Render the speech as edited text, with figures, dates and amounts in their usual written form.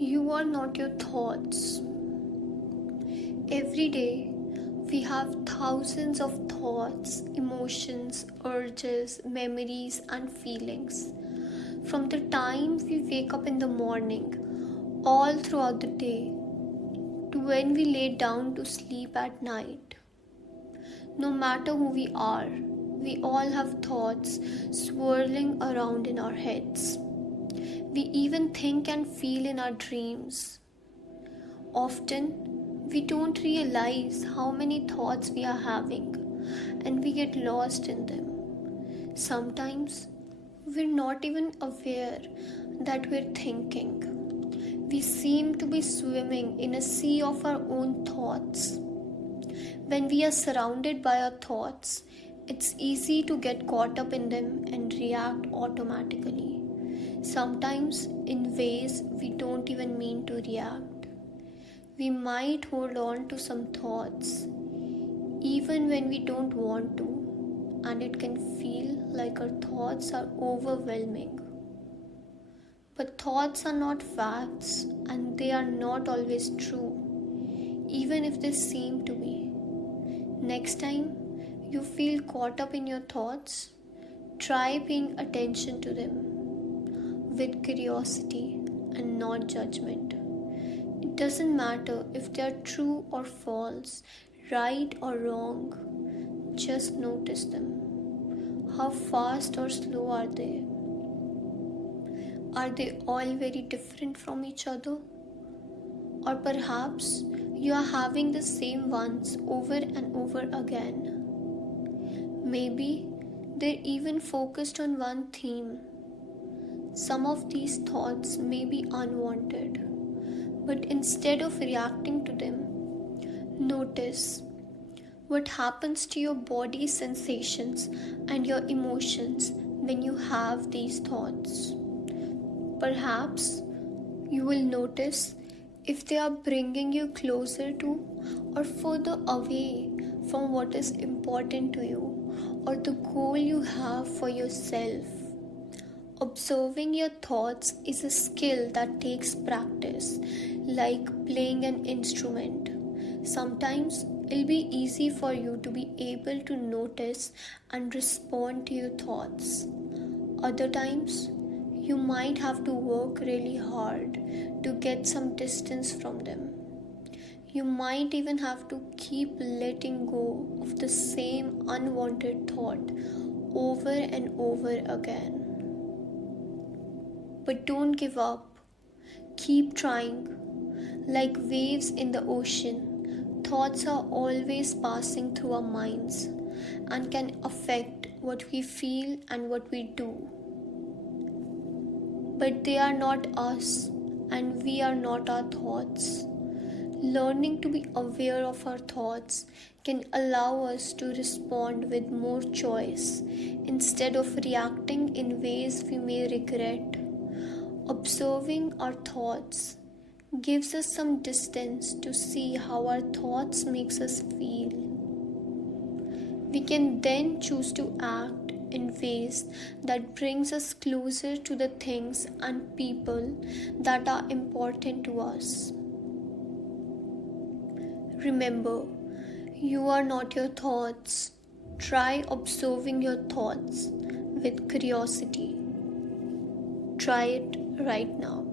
You are not your thoughts. Every day, we have thousands of thoughts, emotions, urges, memories, and feelings. From the time we wake up in the morning, all throughout the day, to when we lay down to sleep at night. No matter who we are, we all have thoughts swirling around in our heads. We even think and feel in our dreams. Often, we don't realize how many thoughts we are having and we get lost in them. Sometimes, we're not even aware that we're thinking. We seem to be swimming in a sea of our own thoughts. When we are surrounded by our thoughts, it's easy to get caught up in them and react automatically. Sometimes in ways we don't even mean to react. We might hold on to some thoughts even when we don't want to, and it can feel like our thoughts are overwhelming. But thoughts are not facts, and they are not always true, even if they seem to be. Next time you feel caught up in your thoughts, try paying attention to them with curiosity and not judgment. It doesn't matter if they are true or false, right or wrong, just notice them. How fast or slow are they? Are they all very different from each other? Or perhaps you are having the same ones over and over again. Maybe they're even focused on one theme. Some of these thoughts may be unwanted, but instead of reacting to them, notice what happens to your body sensations and your emotions when you have these thoughts. Perhaps you will notice if they are bringing you closer to or further away from what is important to you or the goal you have for yourself. Observing your thoughts is a skill that takes practice, like playing an instrument. Sometimes it'll be easy for you to be able to notice and respond to your thoughts. Other times, you might have to work really hard to get some distance from them. You might even have to keep letting go of the same unwanted thought over and over again. But don't give up. Keep trying. Like waves in the ocean, thoughts are always passing through our minds and can affect what we feel and what we do. But they are not us, and we are not our thoughts. Learning to be aware of our thoughts can allow us to respond with more choice instead of reacting in ways we may regret. Observing our thoughts gives us some distance to see how our thoughts makes us feel. We can then choose to act in ways that brings us closer to the things and people that are important to us. Remember, you are not your thoughts. Try observing your thoughts with curiosity. Try it right now.